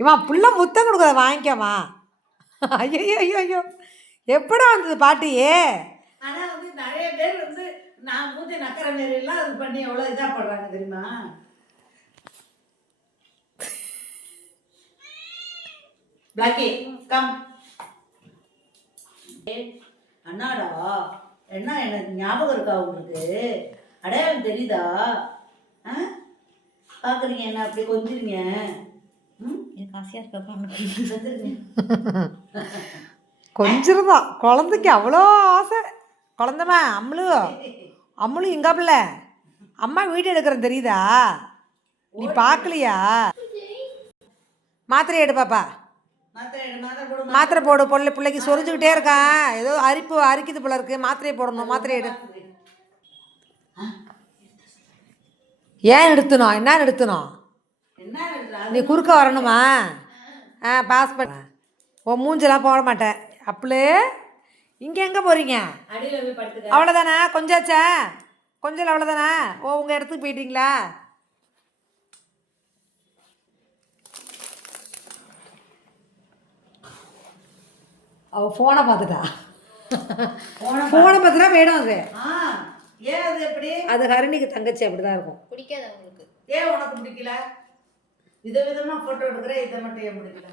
இவன் புள்ள முத்தம் கொடுக்குற வாங்கிக்கமா. ஐயோ ஐயோ ஐயோ எப்படா வந்தது பாட்டியே. ஆனா வந்து நிறைய பேர் வந்து நான் மூஞ்சி நக்கற மாரி எல்லாம் அது பண்ணி எவ்வளவு இதா பண்றாங்க தெரியுமா. Blackie come. அண்ணாடா என்ன எனக்கு ஞாபகம் இருக்கா உங்களுக்கு? அடையாளம் தெரியுதா? பாக்குறீங்க என்ன அப்படி கொஞ்சிருங்க. கொஞ்சிருந்தான் குழந்தைக்கு அவ்வளோ ஆசை. குழந்தமா அம்மளும் இங்காப்புல அம்மா வீடு எடுக்கிறேன் தெரியுதா? நீ பார்க்கலையா? மாத்திரை எடு பாப்பா, மாத்திரை போடு. பிள்ளைக்கு சொரிஞ்சுக்கிட்டே இருக்கான், ஏதோ அரிக்குது போல இருக்கு. மாத்திரையை போடணும், மாத்திரை எடு. ஏன் நிறுத்தணும்? என்ன நிறுத்தணும்? நீ குறுக்க வரணுமா? பாஸ் பண்ண உன் மூஞ்செல்லாம் போட மாட்டேன். அப்படியே இங்கே எங்கே போகிறீங்க? அவ்வளோதானே? கொஞ்சாச்சா? கொஞ்சம் அவ்வளோதானே? உங்கள் இடத்துக்கு போயிட்டீங்களா? அவள் ஃபோனை பார்த்துட்டா. ஃபோனை பார்த்துட்டா வேணும் அது. ஏன் அது எப்படி? அது ஹரிணிக்கு தங்கச்சி அப்படிதான் இருக்கும். பிடிக்காது அவங்களுக்கு. ஏன் உனக்கு பிடிக்கல? விதவிதமா போட்டோ எடுக்கிற, இதை மட்டும் ஏன் பிடிக்கல?